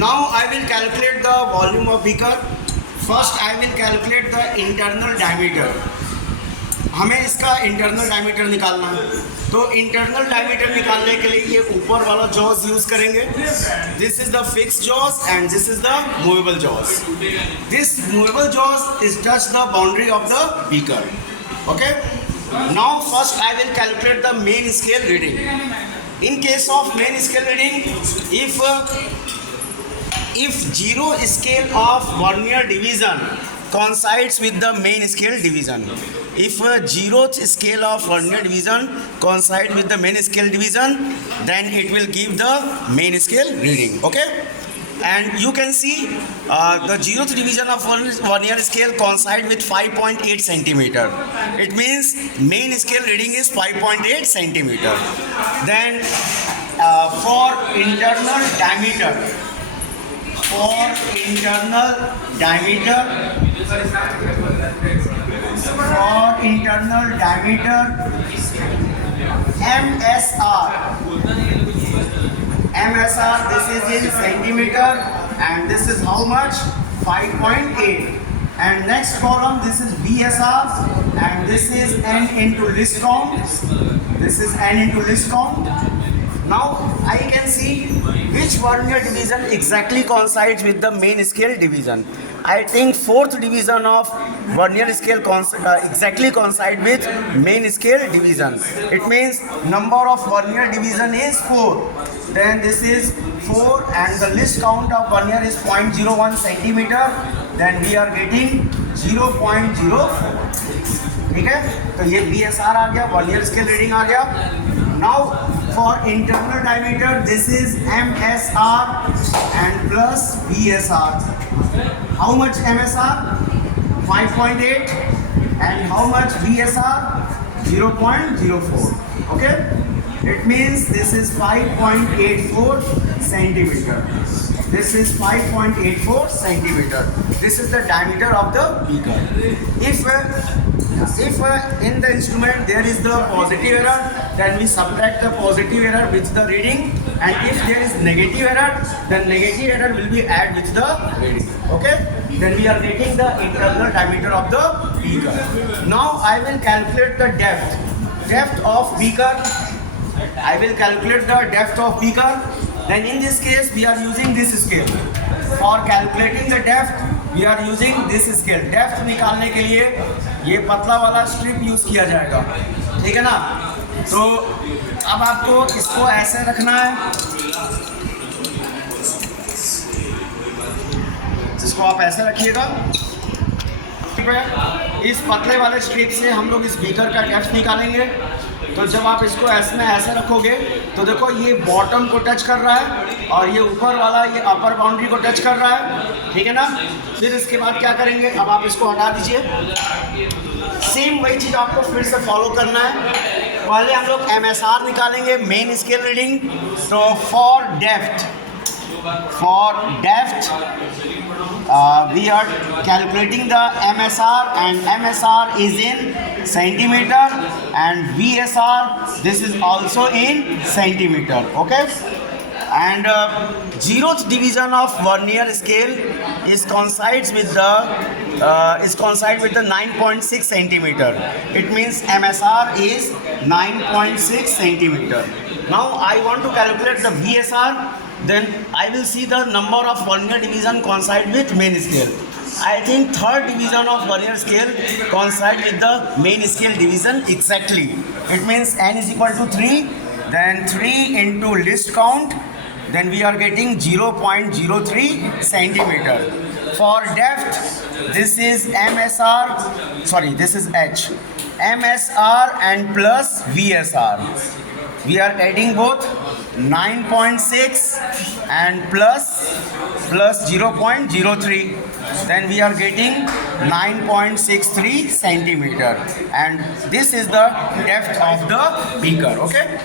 Now I will calculate the volume of beaker. First I will calculate the internal diameter. हमें इसका internal diameter निकालना है, तो internal diameter निकालने के लिए ये ऊपर वाला जॉज यूज़ करेंगे. This is the fix jaws and this is the movable jaws. This movable jaws is touch the boundary of the beaker. Okay. Now first I will calculate the main scale reading. In case of main scale reading, if zero scale of vernier division coincides with the main scale division, if zeroth scale of vernier division coincides with the main scale division, then it will give the main scale reading. Okay. And you can see the zeroth division of vernier scale coincide with 5.8 centimeter. It means main scale reading is 5.8 centimeter. Then for internal diameter, MSR, this is in centimeter and this is how much? 5.8. And next column, this is BSR and this is N into list count. This is N into list count. Now I can see which vernier division exactly coincides with the main scale division. I think fourth division of vernier scale exactly coincide with main scale division. It means number of vernier division is 4. Then this is 4 and the list count of vernier is 0.01 centimeter. Then we are getting 0.04. ठीक है, तो ये BSR आ गया, vernier scale reading आ गया. Now for internal diameter, this is MSR and plus BSR. How much MSR? 5.8 and how much BSR? 0.04. Okay, it means this is 5.84 centimeter. This is 5.84 centimeter. This is the diameter of the beaker. If in the instrument there is the positive error, then we subtract the positive error with the reading, and if there is negative error, then negative error will be added with the reading. Okay, then we are getting the internal diameter of the beaker. Now I will calculate the depth of beaker. I will calculate the depth of beaker. Then in this case we are using this scale. For calculating the depth we are using this scale. Depth निकालने के लिए ये पतला वाला strip use किया जाएगा. ठीक है ना. तो अब आपको इसको ऐसे रखना है, इसको आप ऐसे रखिएगा. इस पतले वाले स्ट्रिप से हम लोग इस बीकर का डेप्थ निकालेंगे. तो जब आप इसको ऐसे रखोगे तो देखो ये बॉटम को टच कर रहा है और ये ऊपर वाला ये अपर बाउंड्री को टच कर रहा है. ठीक है ना. फिर इसके बाद क्या करेंगे, अब आप इसको हटा दीजिए. सेम वही चीज़ आपको फिर से फॉलो करना है. पहले हम लोग MSR निकालेंगे, मेन स्केल रीडिंग. तो for depth we are calculating the MSR and MSR is in centimeter and BSR this is also in centimeter. Okay, and zeroth division of vernier scale coincides with the 9.6 centimeter. It means MSR is 9.6 centimeter. Now I want to calculate the BSR. Then I will see the number of vernier division coincide with main scale. I think third division of vernier scale coincide with the main scale division exactly. It means N is equal to 3. Then 3 into list count. Then we are getting 0.03 centimeter. For depth, this is MSR. Sorry, this is H. MSR and plus VSR. We are adding both 9.6 and plus 0.03. Then we are getting 9.63 centimeter. And this is the depth of the beaker. Okay.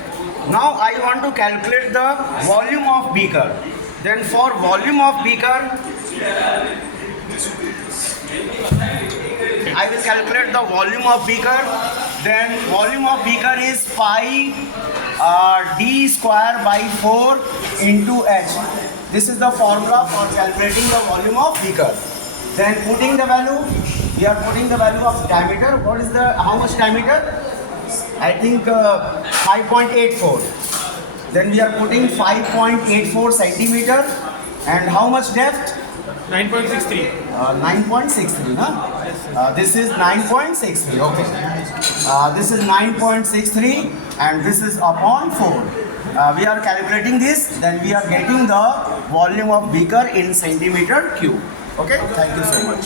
Now I want to calculate the volume of beaker. Then for volume of beaker, I will calculate the volume of beaker. Then volume of beaker is pi d square by 4 into h. This is the formula for calculating the volume of beaker. Then putting the value, we are putting the value of diameter. What is the, how much diameter? I think 5.84. Then we are putting 5.84 centimeter. And how much depth? 9.63. 9.63, huh? This is 9.63, okay. This is 9.63 and this is upon 4. We are calculating this, then we are getting the volume of beaker in centimeter cube. Okay, thank you so much.